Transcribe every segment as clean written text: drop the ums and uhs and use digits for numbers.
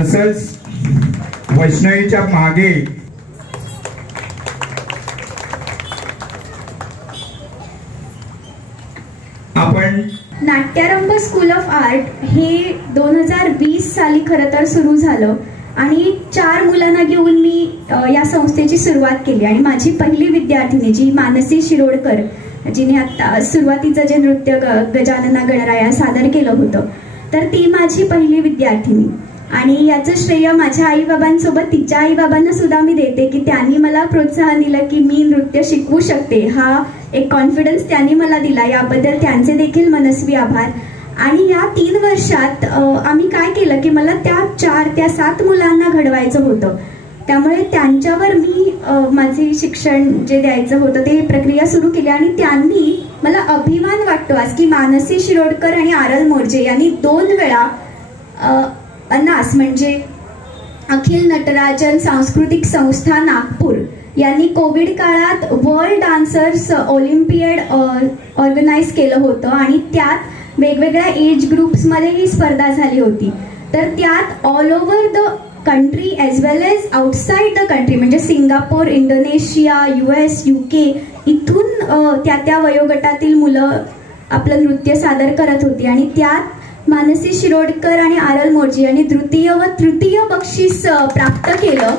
तसंच वैष्णवीच्या मागे आपण नाट्यारंभ स्कूल ऑफ आर्ट हे 2020 साली खरं तर सुरू झालं आणि 4 मुलांना घेऊन मी या संस्थेची सुरुवात केली आणि माझी पहिली विद्यार्थिनी जी मानसी शिरोडकर जिने आता सुरुवातीचं जे नृत्य गजानना गणराया सादर केलं होतं तर ती माझी पहिली विद्यार्थिनी आणि याचं श्रेय माझ्या आईबाबांसोबत तिच्या आईबाबांना सुद्धा मी देते की त्यांनी मला प्रोत्साहन दिलं की मी नृत्य शिकवू शकते. हा एक कॉन्फिडन्स त्यांनी मला दिला, याबद्दल त्यांचे देखील मनस्वी आभार. आणि या 3 वर्षात आम्ही काय केलं की मला त्या 7 मुलांना घडवायचं होतं, त्यामुळे त्यांच्यावर मी माझे शिक्षण जे द्यायचं होतं ते प्रक्रिया सुरू केली आणि त्यांनी मला अभिमान वाटतो आज की मानसी शिरोडकर आणि आरल मोर्जे यांनी 2 वेळा अनास म्हणजे अखिल नटराजन सांस्कृतिक संस्था नागपूर यांनी कोविड काळात वर्ल्ड डान्सर्स ऑलिम्पियड ऑर्गनाईज केलं होतं आणि त्यात वेगवेगळ्या एज ग्रुप्समध्ये ही स्पर्धा झाली होती. तर त्यात all over the country as well as outside the country म्हणजे सिंगापूर, इंडोनेशिया, US, UK इथून त्या वयोगटातील मुलं आपलं नृत्य सादर करत होती आणि त्यात मानसी शिरोडकर आणि आरल मोर्जे यांनी द्वितीय व तृतीय बक्षीस प्राप्त केलं.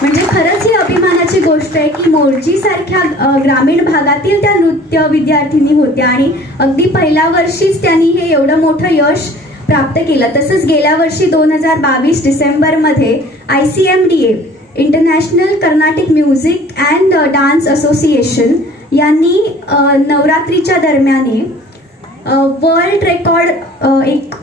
म्हणजे खरंच ही अभिमानाची गोष्ट आहे की मोर्जी सारख्या ग्रामीण भागातील त्या नृत्य विद्यार्थिनी होत्या आणि अगदी पहिल्या वर्षीच त्यांनी हे एवढं मोठं यश प्राप्त केलं. तसंच गेल्या वर्षी 2022 डिसेंबरमध्ये ICMDA international Carnatic music and dance association यांनी नवरात्रीच्या दरम्यान वर्ल्ड रेकॉर्ड एक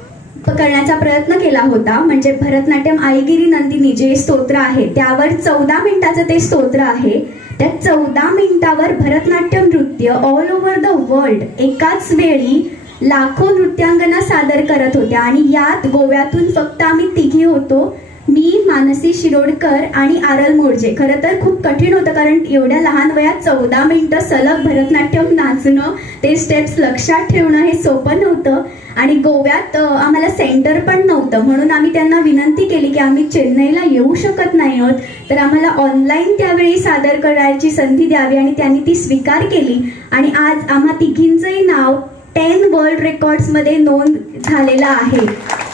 करण्याचा प्रयत्न केला होता. म्हणजे भरतनाट्यम आईगिरी नंदिनी जे स्तोत्र आहे त्यावर 14 मिनिटाचं ते स्तोत्र आहे. त्या 14 मिनिटावर भरतनाट्यम नृत्य ऑल ओव्हर द वर्ल्ड एकाच वेळी लाखो नृत्यांगना सादर करत होत्या आणि यात गोव्यातून फक्त आम्ही 3 होतो, मी, मानसी शिरोडकर आणि आरल मोर्जे. खरं तर खूप कठीण होतं कारण एवढ्या लहान वयात 14 मिनिटं सलग भरतनाट्यम नाचणं, ते स्टेप्स लक्षात ठेवणं हे सोपं नव्हतं आणि गोव्यात आम्हाला सेंटर पण नव्हतं. म्हणून आम्ही त्यांना विनंती केली की आम्ही चेन्नईला येऊ शकत नाही आहोत तर आम्हाला ऑनलाईन त्यावेळी सादर करायची संधी द्यावी आणि त्यांनी ती स्वीकार केली आणि आज आम्हा तिघींचंही नाव 10 वर्ल्ड रेकॉर्ड्समध्ये नोंद झालेलं आहे.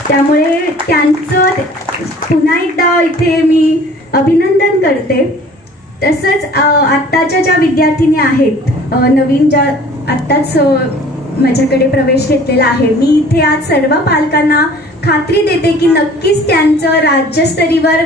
त्यामुळे त्यांचं पुन्हा एकदा इथे मी अभिनंदन करते. तसंच आत्ताच्या ज्या विद्यार्थिनी आहेत नवीन ज्या आत्ताच माझ्याकडे प्रवेश घेतलेला आहे, मी इथे आज सर्व पालकांना खात्री देते की नक्कीच त्यांचं राज्यस्तरीवर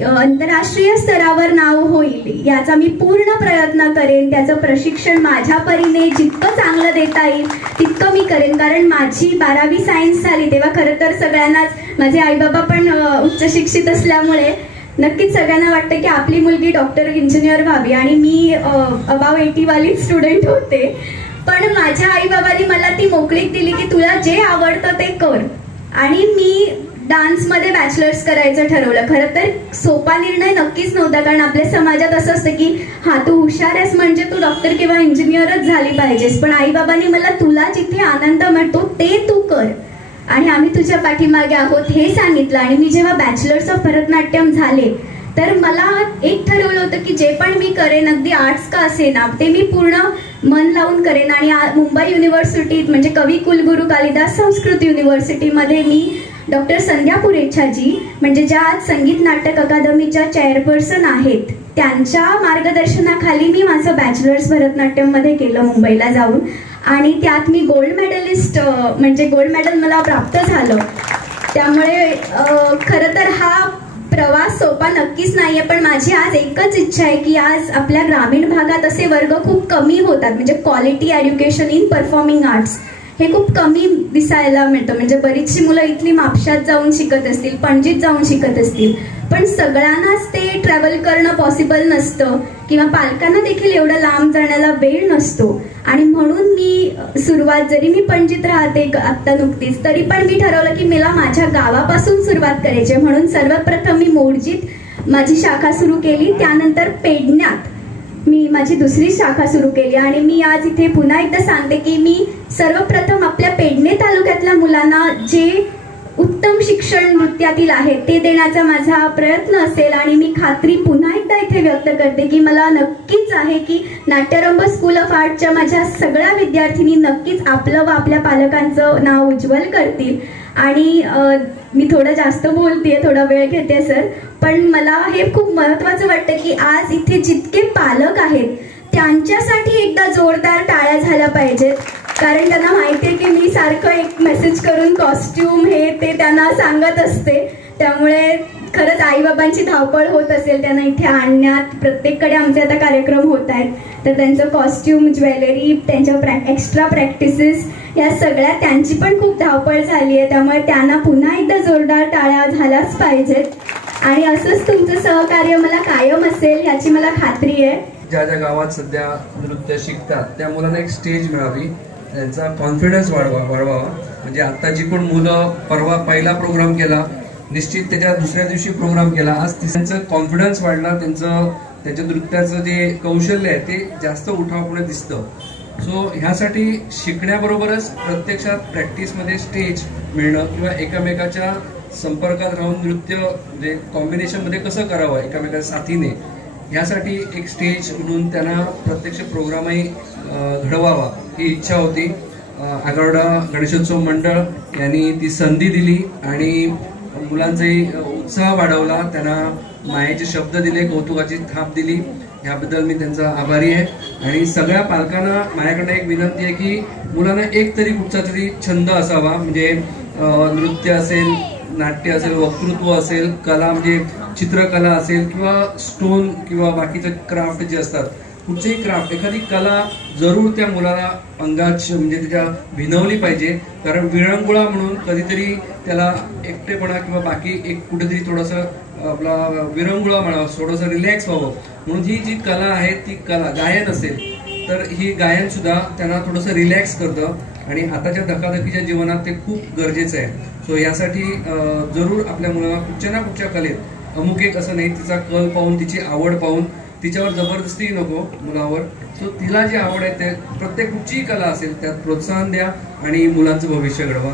आंतरराष्ट्रीय स्तरावर नाव होईल याचा मी पूर्ण प्रयत्न करेन. त्याचं प्रशिक्षण माझ्या परीने जितकं चांगलं देता येईल तितकं मी करेन. कारण माझी 12वी सायन्स झाली तेव्हा खरं तर सगळ्यांनाच माझे आईबाबा पण उच्च शिक्षित असल्यामुळे नक्कीच सगळ्यांना वाटतं की आपली मुलगी डॉक्टर, इंजिनियर व्हावी आणि मी अबाव 80 वाली स्टुडंट होते. पण माझ्या आईबाबांनी मला ती मोकळीक दिली की तुला जे आवडतं ते कर आणि मी डान्समध्ये बॅचलर्स करायचं ठरवलं. खरं तर सोपा निर्णय नक्कीच नव्हता कारण आपल्या समाजात असं असतं की हा तू हुशार आहेस म्हणजे तू डॉक्टर किंवा इंजिनियरच झाली पाहिजेस. पण आईबाबांनी मला तुला जिथे आनंद मिळतो ते तू कर आणि आम्ही तुझ्या पाठीमागे आहोत हे सांगितलं. आणि मी जेव्हा बॅचलर्स ऑफ भरतनाट्यम झाले तर मला एक ठरवलं होतं की जे पण मी करेन अगदी आर्ट्स का असेना ते मी पूर्ण मन लावून करेन. आणि मुंबई युनिव्हर्सिटीत म्हणजे कवी कुलगुरू कालिदास संस्कृत युनिव्हर्सिटीमध्ये मी डॉक्टर संध्या पुरेछाजी म्हणजे ज्या संगीत नाटक अकादमीच्या चेअरपर्सन आहेत त्यांच्या मार्गदर्शनाखाली मी माझं बॅचलर्स भरतनाट्यम मध्ये केलं मुंबईला जाऊन आणि त्यात मी गोल्ड मेडलिस्ट म्हणजे गोल्ड मेडल मला प्राप्त झालं. त्यामुळे खरं तर हा प्रवास सोपा नक्कीच नाहीये. पण माझी आज एकच इच्छा आहे की आज आपल्या ग्रामीण भागात असे वर्ग खूप कमी होतात म्हणजे quality education in performing arts हे खूप कमी दिसायला मिळतं. म्हणजे बरीचशी मुलं इथली म्हापशात जाऊन शिकत असतील, पणजीत जाऊन शिकत असतील, पण सगळ्यांनाच ते ट्रॅव्हल करणं पॉसिबल नसतं किंवा पालकांना देखील एवढं लांब जाण्याला वेळ नसतो. आणि म्हणून मी सुरुवात जरी मी पणजीत राहते आत्ता नुकतीच तरी पण मी ठरवलं की मला माझ्या गावापासून सुरुवात करायची. म्हणून सर्वप्रथम मी मोर्जीत माझी शाखा सुरू केली, त्यानंतर पेडण्यात मी माझी दुसरी शाखा सुरू केली आणि मी आज इथे पुन्हा एकदा सांगते की मी सर्वप्रथम आपल्या पेडणे तालुक्यातल्या मुलांना जे उत्तम शिक्षण नृत्यातील आहे ते देण्याचा माझा प्रयत्न असेल. आणि मी खात्री पुन्हा एकदा इथे व्यक्त करते की मला नक्कीच आहे की नाट्यरंभ स्कूल ऑफ आर्टच्या माझ्या सगळ्या विद्यार्थिनी नक्कीच आपलं व आपल्या पालकांचं नाव उज्ज्वल करतील. आणि मी थोडं जास्त बोलतेय, थोडा वेळ घेते सर, पण मला हे खूप महत्वाचं वाटतं की आज इथे जितके पालक आहेत त्यांच्यासाठी एकदा जोरदार टाळ्या झाल्या पाहिजेत. कारण त्यांना माहिती आहे की मी सारखं एक मेसेज करून कॉस्ट्यूम हे ते त्यांना सांगत असते. त्यामुळे खरंच आईबाबांची धावपळ होत असेल त्यांना इथे आणण्यात. प्रत्येककडे आमचे आता कार्यक्रम होत आहेत, तर त्यांचं कॉस्ट्यूम, ज्वेलरी, त्यांच्या एक्स्ट्रा प्रॅक्टिसेस या सगळ्या त्यांची पण खूप धावपळ झाली आहे. त्यामुळे त्यांना पुन्हा एकदा जोरदार टाळ्या झाल्याच पाहिजेत. आणि असंच तुमचं सहकार्य मला कायम असेल याची मला खात्री आहे. ज्या ज्या गावात सध्या नृत्य शिकतात त्या मुलांना एक स्टेज मिळावी, त्यांचा कॉन्फिडन्स वाढवावा. म्हणजे आता जी कोण मुलं परवा पहिला प्रोग्राम केला, निश्चित त्याच्या दुसऱ्या दिवशी प्रोग्राम केला, आज त्यांचं कॉन्फिडन्स वाढला, त्यांच्या नृत्याचं जे कौशल्य आहे ते जास्त उठावपणे दिसतं. सो ह्यासाठी शिकण्याबरोबरच प्रत्यक्षात प्रॅक्टिसमध्ये स्टेज मिळणं किंवा एकमेकाच्या संपर्कात राहून नृत्य म्हणजे कॉम्बिनेशनमध्ये कसं करावं एकमेकाच्या साथीने, ह्यासाठी एक स्टेज म्हणून त्यांना प्रत्यक्ष प्रोग्रामही घडवावा ही इच्छा होती. आगारडा गणेशोत्सव मंडळ यांनी ती संधी दिली आणि मुलांचाही उत्साह वाढवला, त्यांना मायेचे शब्द दिले, कौतुकाची थाप दिली. याबद्दल मी त्यांचा आभारी आहे. आणि सगळ्या पालकांना माझ्याकडे एक विनंती आहे की मुलांना एक तरी कुठचा तरी छंद असावा. म्हणजे नृत्य असेल, नाट्य असेल, वक्तृत्व असेल, कला म्हणजे चित्रकला असेल किंवा स्टोन किंवा बाकीचे क्राफ्ट जे असतात, कुठचेही क्राफ्ट, एखादी कला जरूर त्या मुलाला अंगात म्हणजे त्याच्या भिनवली पाहिजे. कारण विरंगुळा म्हणून कधीतरी त्याला एकटेपणा किंवा बाकी एक कुठेतरी थोडंसं आपला विरंगुळा म्हणावं, थोडंसं रिलॅक्स व्हावं म्हणून ही जी कला आहे ती कला, गायन असेल तर ही गायन सुद्धा त्यांना थोडंसं रिलॅक्स करतं आणि आताच्या धकाधकीच्या जीवनात ते खूप गरजेचं आहे. सो यासाठी जरूर आपल्या मुलाला कुठच्या ना कुठच्या कलेत अमुक एक असं नाही, तिचा कल पाहून, तिची आवड पाहून, तिच्यावर जबरदस्ती नको मुलावर. सो तिला जी आवड आहे ते प्रत्येक कुठचीही कला असेल त्यात प्रोत्साहन द्या आणि मुलांचं भविष्य घडवा.